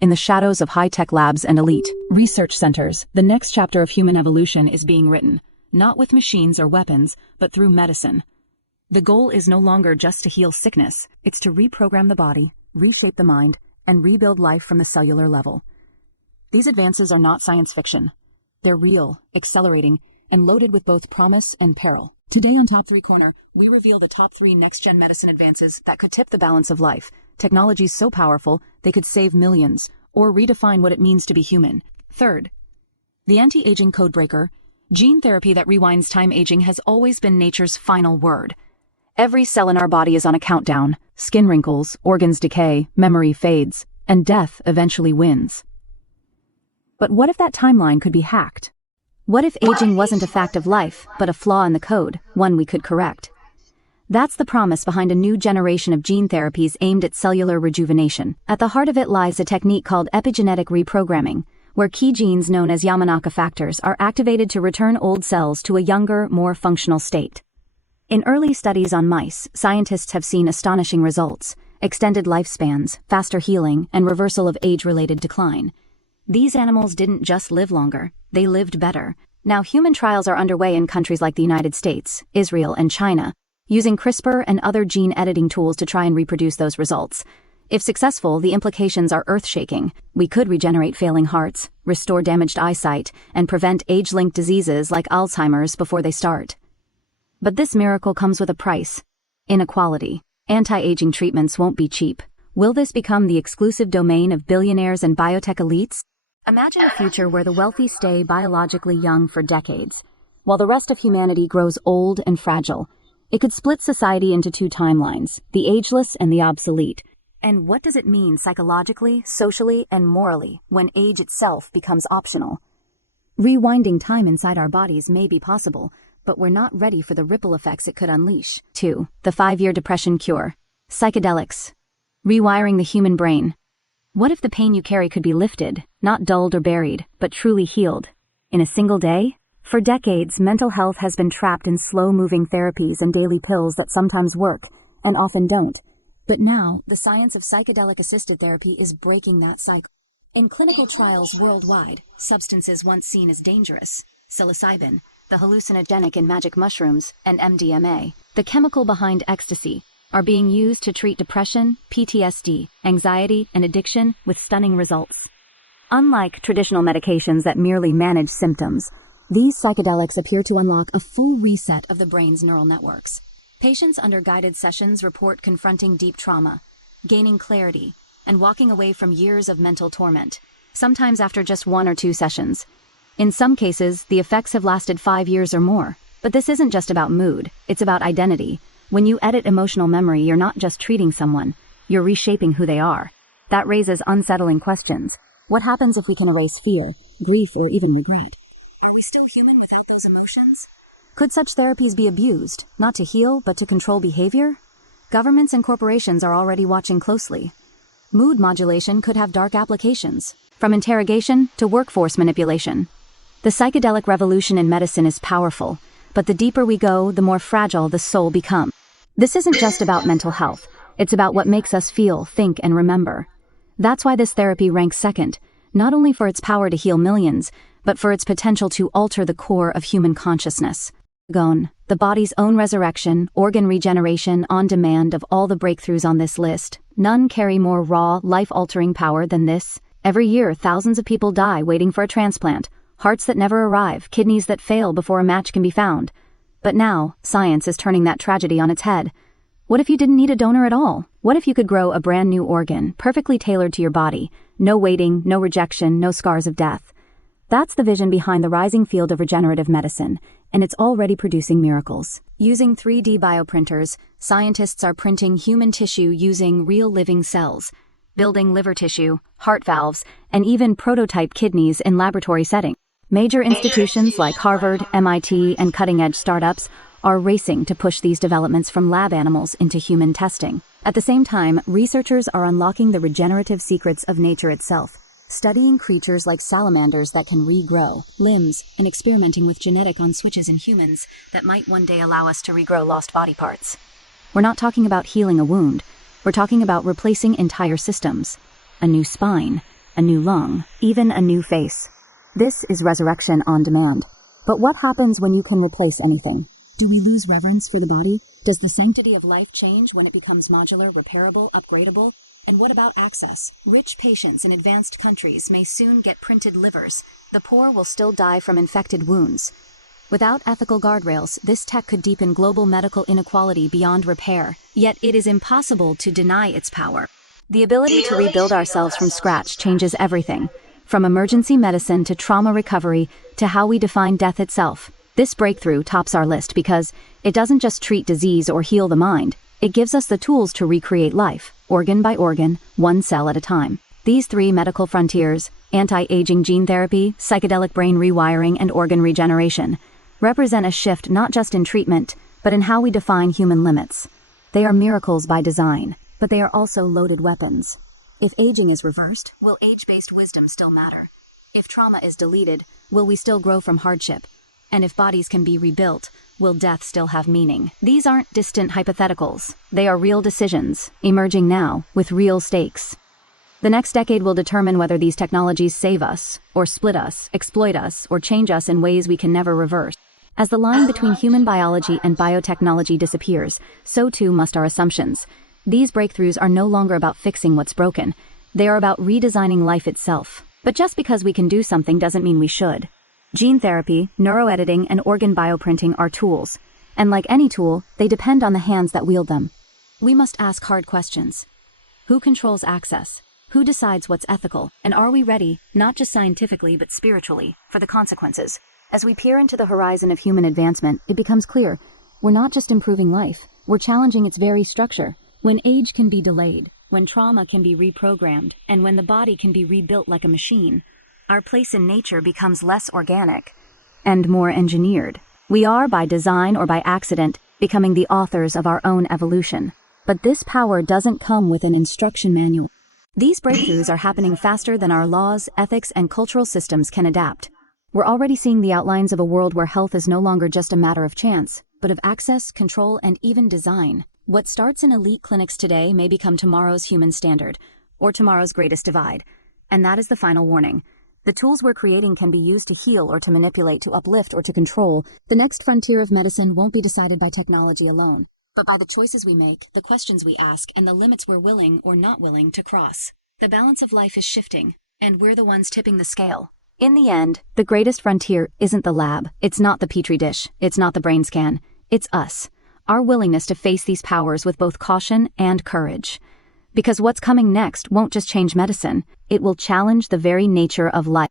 in the shadows of high-tech labs and elite research centers. The next chapter of human evolution is being written, not with machines or weapons, but through medicine. The goal is no longer just to heal sickness, it's to reprogram the body, reshape the mind, and rebuild life from the cellular level. These advances are not science fiction. They're real, accelerating, and loaded with both promise and peril. Today on Top 3 Corner, we reveal the top 3 next-gen medicine advances that could tip the balance of life. Technologies so powerful, they could save millions, or redefine what it means to be human. Third, the anti-aging codebreaker. Gene therapy that rewinds time. Aging has always been nature's final word. Every cell in our body is on a countdown. Skin wrinkles, organs decay, memory fades, and death eventually wins. But what if that timeline could be hacked? What if aging wasn't a fact of life, but a flaw in the code, one we could correct? That's the promise behind a new generation of gene therapies aimed at cellular rejuvenation. At the heart of it lies a technique called epigenetic reprogramming, where key genes known as Yamanaka factors are activated to return old cells to a younger, more functional state. In early studies on mice, scientists have seen astonishing results: extended lifespans, faster healing, and reversal of age-related decline. These animals didn't just live longer, they lived better. Now human trials are underway in countries like the United States, Israel, and China, using CRISPR and other gene editing tools to try and reproduce those results. If successful, the implications are earth-shaking. We could regenerate failing hearts, restore damaged eyesight, and prevent age-linked diseases like Alzheimer's before they start. But this miracle comes with a price: inequality. Anti-aging treatments won't be cheap. Will this become the exclusive domain of billionaires and biotech elites? Imagine a future where the wealthy stay biologically young for decades, while the rest of humanity grows old and fragile. It could split society into two timelines, the ageless and the obsolete. And what does it mean psychologically, socially, and morally when age itself becomes optional? Rewinding time inside our bodies may be possible, but we're not ready for the ripple effects it could unleash. 2. The 5-year depression cure. Psychedelics. Rewiring the human brain. What if the pain you carry could be lifted, not dulled or buried, but truly healed? In a single day? For decades, mental health has been trapped in slow-moving therapies and daily pills that sometimes work, and often don't. But now, the science of psychedelic-assisted therapy is breaking that cycle. In clinical trials worldwide, substances once seen as dangerous, psilocybin, the hallucinogenic in magic mushrooms, and MDMA, the chemical behind ecstasy, are being used to treat depression, PTSD, anxiety, and addiction with stunning results. Unlike traditional medications that merely manage symptoms, these psychedelics appear to unlock a full reset of the brain's neural networks. Patients under guided sessions report confronting deep trauma, gaining clarity, and walking away from years of mental torment, sometimes after just 1 or 2 sessions. In some cases, the effects have lasted 5 years or more. But this isn't just about mood, it's about identity. When you edit emotional memory, you're not just treating someone, you're reshaping who they are. That raises unsettling questions. What happens if we can erase fear, grief, or even regret? Are we still human without those emotions? Could such therapies be abused, not to heal, but to control behavior? Governments and corporations are already watching closely. Mood modulation could have dark applications, from interrogation to workforce manipulation. The psychedelic revolution in medicine is powerful, but the deeper we go, the more fragile the soul becomes. This isn't just about mental health, it's about what makes us feel, think, and remember. That's why this therapy ranks second, not only for its power to heal millions, but for its potential to alter the core of human consciousness. Gone, the body's own resurrection, organ regeneration on demand. Of all the breakthroughs on this list, none carry more raw, life-altering power than this. Every year, thousands of people die waiting for a transplant, hearts that never arrive, kidneys that fail before a match can be found. But now, science is turning that tragedy on its head. What if you didn't need a donor at all? What if you could grow a brand new organ, perfectly tailored to your body? No waiting, no rejection, no scars of death. That's the vision behind the rising field of regenerative medicine, and it's already producing miracles. Using 3D bioprinters, scientists are printing human tissue using real living cells, building liver tissue, heart valves, and even prototype kidneys in laboratory settings. Major institutions like Harvard, MIT, and cutting-edge startups are racing to push these developments from lab animals into human testing. At the same time, researchers are unlocking the regenerative secrets of nature itself, studying creatures like salamanders that can regrow limbs and experimenting with genetic on switches in humans that might one day allow us to regrow lost body parts. We're not talking about healing a wound, we're talking about replacing entire systems, a new spine, a new lung, even a new face. This is resurrection on demand. But what happens when you can replace anything? Do we lose reverence for the body? Does the sanctity of life change when it becomes modular, repairable, upgradable? And what about access? Rich patients in advanced countries may soon get printed livers. The poor will still die from infected wounds. Without ethical guardrails, this tech could deepen global medical inequality beyond repair. Yet it is impossible to deny its power. The ability to rebuild ourselves from scratch changes everything, from emergency medicine to trauma recovery to how we define death itself. This breakthrough tops our list because it doesn't just treat disease or heal the mind. It gives us the tools to recreate life, organ by organ, one cell at a time. These three medical frontiers, anti-aging gene therapy, psychedelic brain rewiring, and organ regeneration, represent a shift not just in treatment, but in how we define human limits. They are miracles by design, but they are also loaded weapons. If aging is reversed, will age-based wisdom still matter? If trauma is deleted, will we still grow from hardship? And if bodies can be rebuilt, will death still have meaning? These aren't distant hypotheticals. They are real decisions, emerging now, with real stakes. The next decade will determine whether these technologies save us, or split us, exploit us, or change us in ways we can never reverse. As the line between human biology and biotechnology disappears, so too must our assumptions. These breakthroughs are no longer about fixing what's broken. They are about redesigning life itself. But just because we can do something doesn't mean we should. Gene therapy, neuroediting, and organ bioprinting are tools. And like any tool, they depend on the hands that wield them. We must ask hard questions. Who controls access? Who decides what's ethical? And are we ready, not just scientifically but spiritually, for the consequences? As we peer into the horizon of human advancement, it becomes clear, we're not just improving life, we're challenging its very structure. When age can be delayed, when trauma can be reprogrammed, and when the body can be rebuilt like a machine, our place in nature becomes less organic and more engineered. We are, by design or by accident, becoming the authors of our own evolution. But this power doesn't come with an instruction manual. These breakthroughs are happening faster than our laws, ethics, and cultural systems can adapt. We're already seeing the outlines of a world where health is no longer just a matter of chance, but of access, control, and even design. What starts in elite clinics today may become tomorrow's human standard, or tomorrow's greatest divide. And that is the final warning. The tools we're creating can be used to heal or to manipulate, to uplift or to control. The next frontier of medicine won't be decided by technology alone, but by the choices we make, the questions we ask, and the limits we're willing or not willing to cross. The balance of life is shifting, and we're the ones tipping the scale. In the end, the greatest frontier isn't the lab, it's not the petri dish, it's not the brain scan, it's us. Our willingness to face these powers with both caution and courage. Because what's coming next won't just change medicine, it will challenge the very nature of life.